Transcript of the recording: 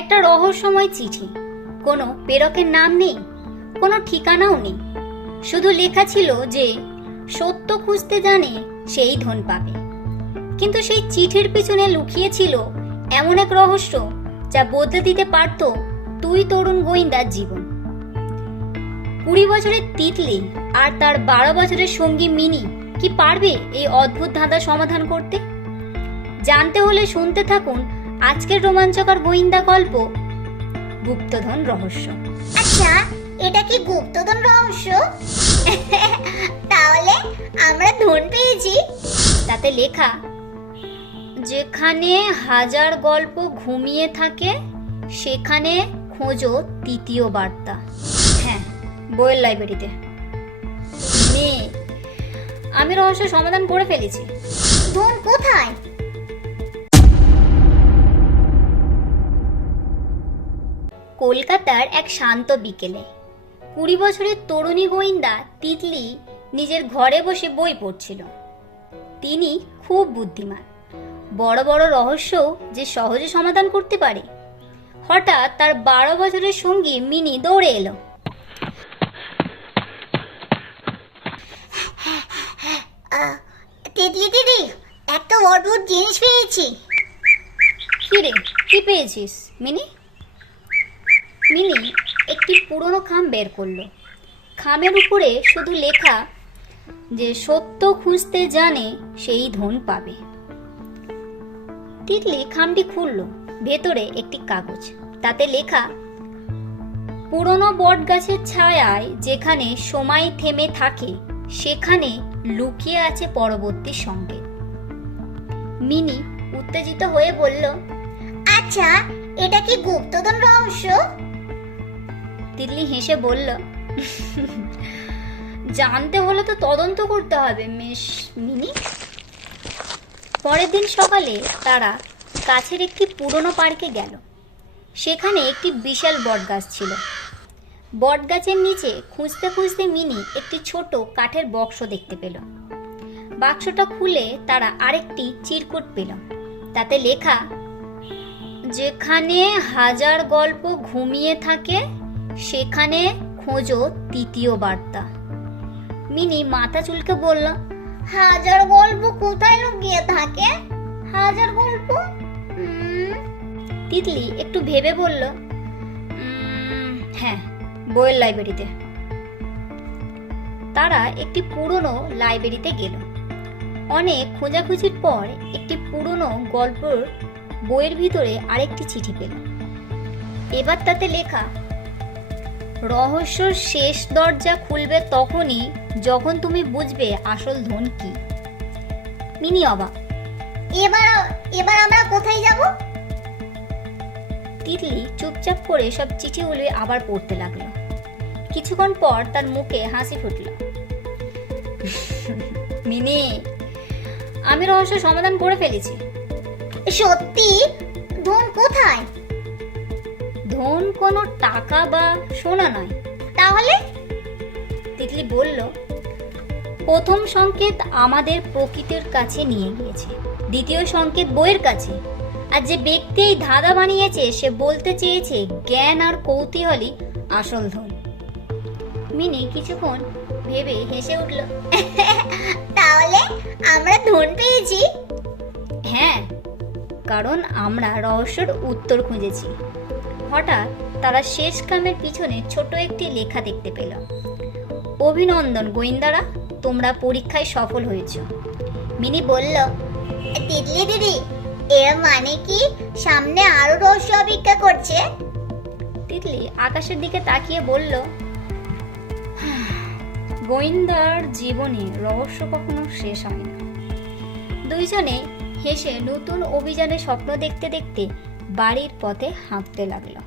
একটা রহস্যময় চিঠি। কোনো প্রেরকের নাম নেই, কোনো ঠিকানাও নেই, শুধু লেখা ছিল যে সত্য খুঁজতে জানে সেই ধন পাবে। কিন্তু সেই চিঠির পিছনে লুকিয়ে ছিল এমন এক রহস্য যা বদলে দিতে পারত তুই তরুণ গোয়েন্দার জীবন। 20 বছরের তিতলি আর তার 12 বছরের সঙ্গী মিনি কি পারবে এই অদ্ভুত ধাঁধার সমাধান করতে? জানতে হলে শুনতে থাকুন আজকের রোমাঞ্চকর গোয়েন্দা গল্প গুপ্তধন রহস্য। আচ্ছা, এটা কি গুপ্তধন রহস্য? তাহলে আমরা ধন পেয়েছি। তাতে লেখা, যেখানে হাজার গল্প ঘুমিয়ে থাকে সেখানে খোঁজো তৃতীয় বার্তা। হ্যাঁ, বইয়ের লাইব্রেরিতে। আমি রহস্য সমাধান করে ফেলেছি। ধন কোথায়? কলকাতার এক শান্ত বিকেলে 20 বছরের তরুণী গোয়েন্দা তিতলি নিজের ঘরে বসে বই পড়ছিল। তিনি খুব বুদ্ধিমান, বড় বড় রহস্য যে সহজে সমাধান করতে পারে। হঠাৎ তার 12 বছরের সঙ্গী মিনি দৌড়ে এলো। তিতলি দিদি, একটা অদ্ভুত জিনিস পেয়েছি। কি রে, কি পেয়েছিস মিনি? মিনি একটি পুরনো খাম বের করলো। খামের উপরে শুধু লেখা যে সত্য খুঁজতে জানে সেই ধন পাবে। তিতলি খামটি খুললো। ভেতরে একটি কাগজ, তাতে লেখা, পুরনো বট গাছের ছায়ায় যেখানে সময় থেমে থাকে সেখানে লুকিয়ে আছে পরবর্তী সংকেত। মিনি উত্তেজিত হয়ে বলল, আচ্ছা, এটা কি গুপ্তধন রহস্য? তিতলি হেসে বলল, জানতে হলে তো তদন্ত করতে হবে মিস মিনি। পরের দিন সকালে তারা কাছের একটি পুরনো পার্কে গেল। সেখানে একটি বিশাল বটগাছ ছিল। বটগাছের নিচে খুঁজতে খুঁজতে মিনি একটি ছোট কাঠের বাক্স দেখতে পেল। বাক্সটা খুলে তারা আরেকটি চিরকুট পেল। তাতে লেখা, যেখানে হাজার গল্প ঘুমিয়ে থাকে সেখানে খোঁজো তৃতীয় বার্তা। মিনি মাথা চুলকে বলল, হাজার গল্প কোথায় লুকিয়ে থাকে? হাজার গল্প? তিতলি একটু ভেবে বলল, হ্যাঁ, বইয়ের লাইব্রেরিতে। তারা একটি পুরনো লাইব্রেরিতে গেল। অনেক খোঁজাখুঁজির পর একটি পুরনো গল্পের বইয়ের ভিতরে আরেকটি চিঠি পেল। এবার তাতে লেখা, রহস্যর শেষ দরজা খুলবে তখনই যখন তুমি বুঝবে আসল ধন কি। মিনি অবাক। এবার আমরা কোথায় যাব? তিতলি চুপচাপ করে সব চিঠিগুলি আবার পড়তে লাগলো। কিছুক্ষণ পর তার মুখে হাসি ফুটল। মিনি, আমি রহস্য সমাধান করে ফেলেছি। সত্যি? ধন কোথায়? ধন কোনো টাকা বা সোনা নয়। তাহলে? তিতলি বলল, প্রথম সংকেত আমাদের প্রকৃতির কাছে নিয়ে গিয়েছে, দ্বিতীয় সংকেত বইয়ের কাছে, আর যে ব্যক্তি এই ধাঁধা বানিয়েছে সে বলতে চেয়েছে জ্ঞান আর কৌতূহলই আসল ধন। মিনি কিছুক্ষণ ভেবে হেসে উঠল। তাহলে আমরা ধন পেয়েছি? হ্যাঁ, কারণ আমরা রহস্যের উত্তর খুঁজেছি। হঠাৎ তারা শেষ খামের পিছনে ছোট একটি লেখা দেখতে পেল, অভিনন্দন গোয়েন্দারা, তোমরা পরীক্ষায় সফল হয়েছ। মিনি বলল, তিতলি দিদি, এর মানে কি সামনে আরো রহস্য অপেক্ষা করছে? তিতলি আকাশের দিকে তাকিয়ে বলল, গোয়েন্দার জীবনে রহস্য কখনো শেষ হয় না। দুইজনে হেসে নতুন অভিযানের স্বপ্ন দেখতে দেখতে বাড়ির পথে হাঁটতে লাগলো।